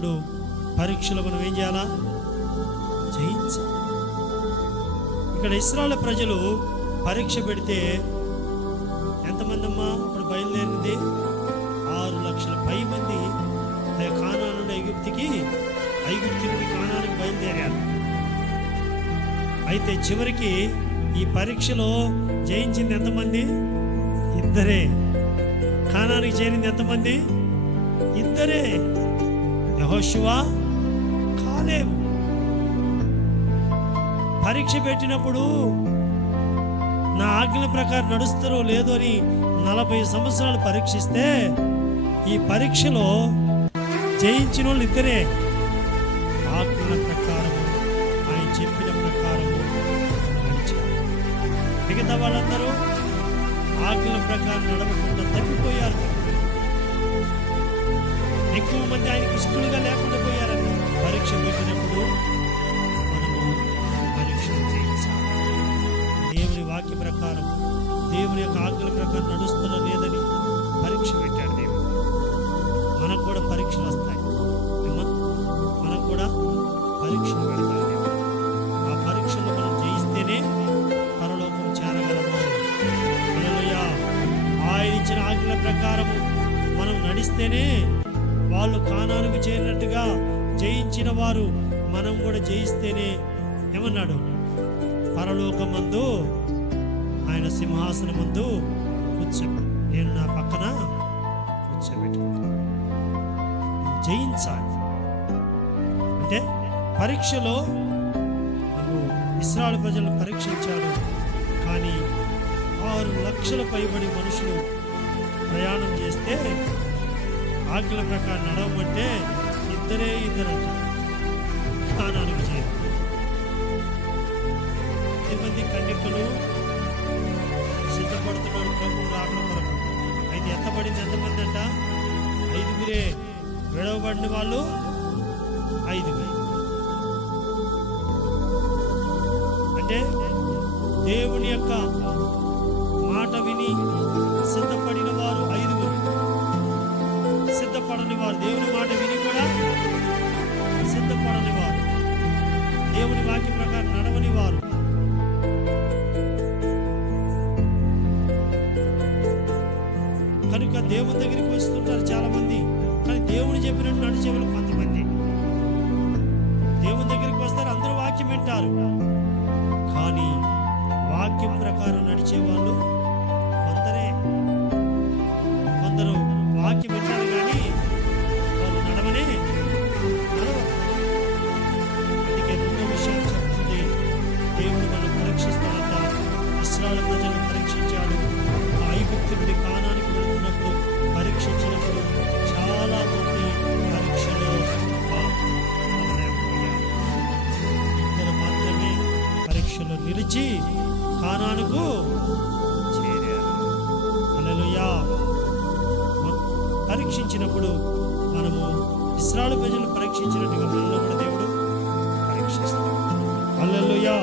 పరీక్షించినప్పుడు పరీక్షలు మనం ఏం చేయాలా? జయించాలి. ఇక్కడ ఇశ్రాయేలు ప్రజలు పరీక్ష పెడితే ఎంతమంది అమ్మా ఇప్పుడు బయలుదేరింది? 6 లక్షల పై మంది కానాను నుండి ఐగుప్తు నుండి కానానికి బయలుదేరారు. అయితే చివరికి ఈ పరీక్షలో జయించింది ఎంతమంది? 2. కానానికి చేరింది ఎంతమంది? 2. యెహోషువ, కాలేబు. పరీక్ష పెట్టినప్పుడు నా ఆజ్ఞల ప్రకారం నడుస్తారో లేదో అని 40 సంవత్సరాలు పరీక్షిస్తే ఈ పరీక్షలో జయించిన వాళ్ళు 2. ఆజ్ఞల ప్రకారము, ఆయన చెప్పిన ప్రకారము నడిచారు. మిగతా వాళ్ళందరూ ఆజ్ఞల ప్రకారం నడవకుండా తప్పిపోయారు. ఎక్కువ మంది ఆయనకి ఇష్టలుగా లేకుండా పోయారట. పరీక్ష పెట్టినప్పుడు మనము పరీక్షలు చేయించాలి. దేవుని వాక్య ప్రకారం, దేవుని యొక్క ఆజ్ఞల ప్రకారం నడుస్తున్నా లేదని పరీక్ష పెట్టాడు దేవుడు. మనకు కూడా పరీక్షలు వస్తాయి. మనకు కూడా పరీక్షలు పెడతాడు దేవుడు. ఆ పరీక్షలు మనం జయిస్తేనే పరలోకం చేరగలము. హల్లెలూయా. ఆయన ఇచ్చిన ఆజ్ఞల ప్రకారము మనం నడిస్తేనే వాళ్ళు కానానుకు చేరినట్టుగా జయించిన వారు మనం కూడా జయిస్తేనే ఏమన్నాడు? పరలోకమందు ఆయన సింహాసనమందు నేను నా పక్కన కూర్చోబెట్టుకుంటాను. జయించాలి అంటే పరీక్షలో నువ్వు ఇశ్రాయేలు ప్రజలను పరీక్షించాడు. కానీ 6 లక్షల పైబడి మనుషులు ప్రయాణం చేస్తే ఆజ్ఞల ప్రకారం నడవమంటే 2 కానానికి చేరు. 10 మంది కన్యకలు సిద్ధపడుతున్నాడు ప్రభు రాకడ కొరకు. అయితే ఎత్తబడింది ఎంతమంది అంట? 5. విడవబడిన వాళ్ళు 5. అంటే దేవుని యొక్క మాట విని సిద్ధపడిన వారు 5. సిద్ధపడని వారు, దేవుని మాట విని కూడా సిద్ధపడని వారు, దేవుని వాక్య ప్రకారం నడవని వారు. కనుక దేవుని దగ్గరికి వస్తుంటారు చాలా మంది, కానీ దేవుని చెప్పినట్టు నడిచేవాళ్ళు కొంతమంది. దేవుని దగ్గరికి వస్తారు, అందరూ వాక్యం వింటారు, కానీ వాక్యం ప్రకారం నడిచేవాళ్ళు కొందరే. కొందరు వాక్యం వింటారు కానీ వాళ్ళు నడవరు. అందుకే 2వ విషయం చెప్తుంది, దేవుడు మనం పరీక్షిస్తాడంట. ఇశ్రాయేలు ప్రజలను పరీక్షించాడు. ఐగుప్తు నుండి కానానికి వెళుతున్నప్పుడు పరీక్షించినప్పుడు చాలా మంది పరీక్షలో 2 మాత్రమే పరీక్షలో నిలిచి కానానుకు చేరారు. హల్లెలూయా. పరీక్షించినప్పుడు మనము ఇశ్రాయేలు ప్రజలను పరీక్షించినట్టుగా మనలో కూడా దేవుడు పరీక్షిస్తాడు. హల్లెలూయా.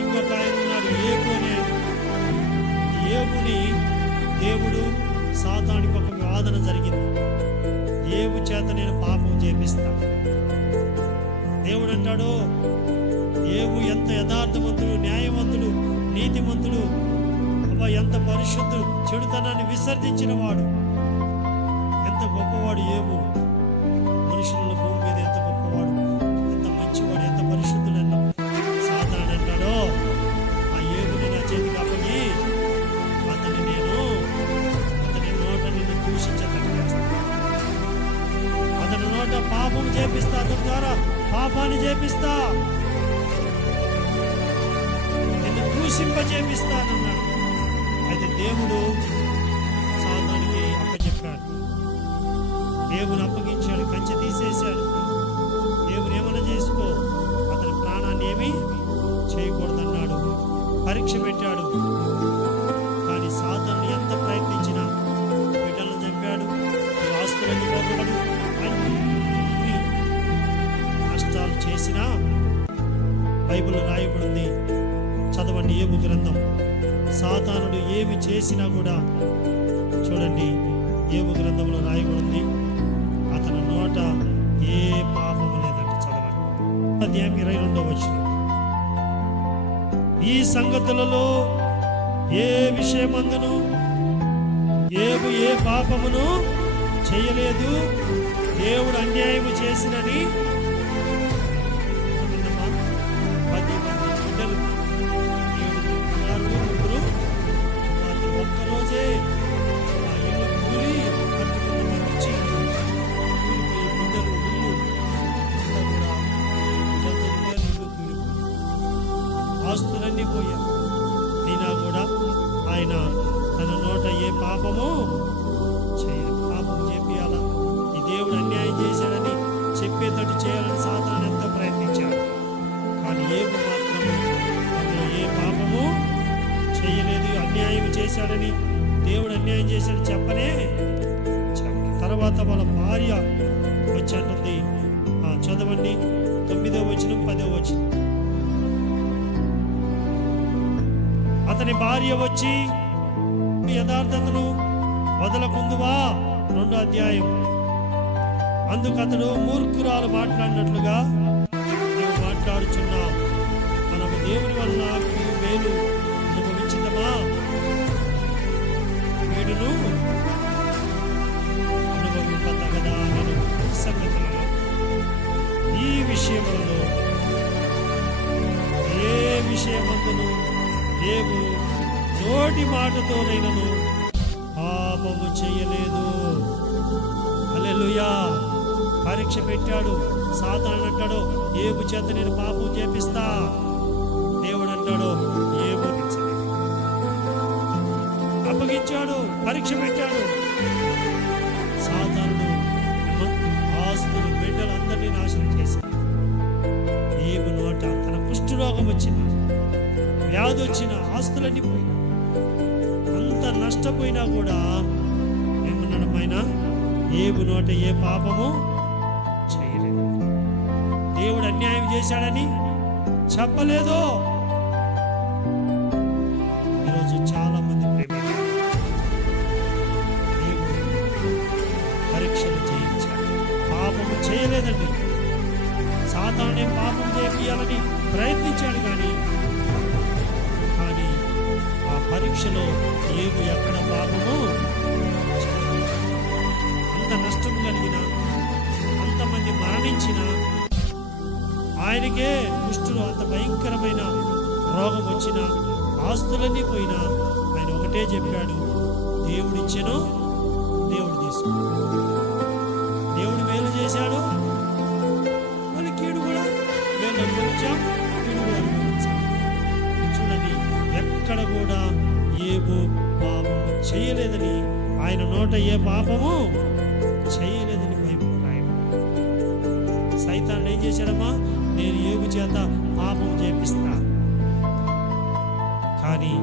ఇంకొక ఆయన ఉన్నాడు, ఏబు అనే. ఏబుని దేవుడు సాతానుకి ఒక వాదన జరిగింది. ఏబు చేత నేను పాపం చేపిస్తాను. దేవుడు అంటాడు, ఏబు ఎంత యథార్థవంతుడు, న్యాయవంతుడు, నీతిమంతుడు, ఎంత పరిశుద్ధుడు, చెడుతనాన్ని విసర్జించిన వాడు, ఎంత గొప్పవాడు ఏబు. మనుషుల భూమి మీద ఎంత గొప్పవాడు, ఎంత మంచివాడు, ఎంత పరిశుద్ధుడు అన్న సాతాను అంటాడో, ఆ ఏబుని నా చేతికి అప్పగి అతని నోట నిన్ను దూషించేటట్టు చేస్తాను. అతని నోట పాపం చేపిస్తా, అతని ద్వారా పాపాన్ని చేపిస్తా, నిన్ను దూషింపజేపిస్తానన్నాడు. అయితే దేవుడు సాతానుకి అప్పచెప్పాడు. దేవుని అప్పగించాడు, కంచె తీసేశాడు. దేవుని ఏమైనా చేసుకో, అతని ప్రాణాన్ని ఏమీ చేయకూడదన్నాడు. పరీక్ష పెట్టాడు. కానీ సాతాను ఎంత ప్రయత్నించినా బిడ్డలను చంపాడు, ఆస్తులను పోగొట్టడం, అన్ని నష్టాలు చేసినా బైబిల్ రాయబడింది, చదవండి ఏబు గ్రంథం. సాతానుడు ఏమి చేసినా కూడా చూడండి, ఏబు గ్రంథంలో రాయబడింది, అతని నోట ఏ అధ్యాయం 22వ వచనం. ఈ సంగతులలో ఏ విషయమందును ఏబు ఏ పాపమును చేయలేదు, దేవుడు అన్యాయము చేసినని 10 మంది బిడ్డలు, 7 కుమారులు, 3 కుమార్తెలు. ఒక్కరోజే ఆ ఇల్లు కూలి కట్టుకున్న వారు వచ్చి కూలిపోయి బిడ్డలు ఇల్లు అంతా కూడా బిడ్డలతో నింపారు. ఇల్లు కూలిపోయి ఆస్తులన్నీ పోయారు. అయినా కూడా ఆయన తన నోట ఏ పాపము చేయలేదు. పాపం చేపియాలా, ఈ దేవుడు అన్యాయం చేశాడని చెప్పేటట్టు చేయాలని సాతాను ఎంతో ప్రయత్నించాడు. కానీ ఏబు మాత్రం అందులో ఏ పాపము చేయలేదు. అన్యాయం చేశాడని, దేవుడు అన్యాయం చేశాడని చెప్పనే తర్వాత వాళ్ళ భార్య వచ్చి అంటుంది, చదవండి 9వ వచనం 10వ వచనం. అతని భార్య వచ్చి యథార్థతను వదలకుందువా 2వ అధ్యాయం. అందుకు అతడు మూర్ఖురాలు మాట్లాడినట్లుగా నీవు మాట్లాడుచున్నావు, మనము దేవుని వల్ల మేలు అనుభవించిందమా, వీడును అనుభవింపతగదా. నేను సంగతులలో ఈ విషయములలో ఏ విషయమందును దేవుడు నోటి మాటతోనైనను పాపము చేయలేదు. హల్లెలూయా. పరీక్ష పెట్టాడు. సాతాను అంటాడు, ఏబు చేత నేను పాపం చేపిస్తా. దేవుడు అంటాడు, ఏబు అప్పగించాడు, పరీక్ష పెట్టాడు. సాతాను ఆస్తులు బిడ్డలు అందరినీ నాశనం చేశాడు. ఏబు నోట తన కుష్ఠరోగం వచ్చిన, వ్యాధి వచ్చిన, ఆస్తులన్నీ పోయినా, అంత నష్టపోయినా కూడా ఏమన్నాడు ఆయన, ఏబు నోట ఏ పాపము చేయలేదు. దేవుడు అన్యాయం చేశాడని చెప్పలేదు. ఈరోజు చాలా మంది దేవుడు పరీక్షలు చేయించాడు, పాపము చేయలేదండి. సాతానే పాపం చేయాలని ప్రయత్నించాడు, కానీ ఆ పరీక్షలో ఏబు ఎక్కడ పాపము, అంత నష్టం కలిగిన, అంతమంది మరణించిన, ఆయనకే కుష్ఠులు అంత భయంకరమైన రోగం వచ్చిన, ఆస్తులన్నీ పోయినా ఆయన ఒకటే చెప్పాడు, దేవుడిచ్చెను దేవుడు తీసుకున్నాడు. దేవుడు మేలు చేశాడు, మళ్ళీ కీడు కూడా మేము అనుభవించాం, కీడు కూడా అనుభవించాం. చూడండి, ఎక్కడ కూడా ఏబు పాపము చేయలేదని, ఆయన నోట ఏ పాపము చేయలేదని బైబిల్ రాయడం. సైతాను ఏం చేశాడమ్మా, నేను ఏబు చేత పాపం చేపిస్తా. కానీ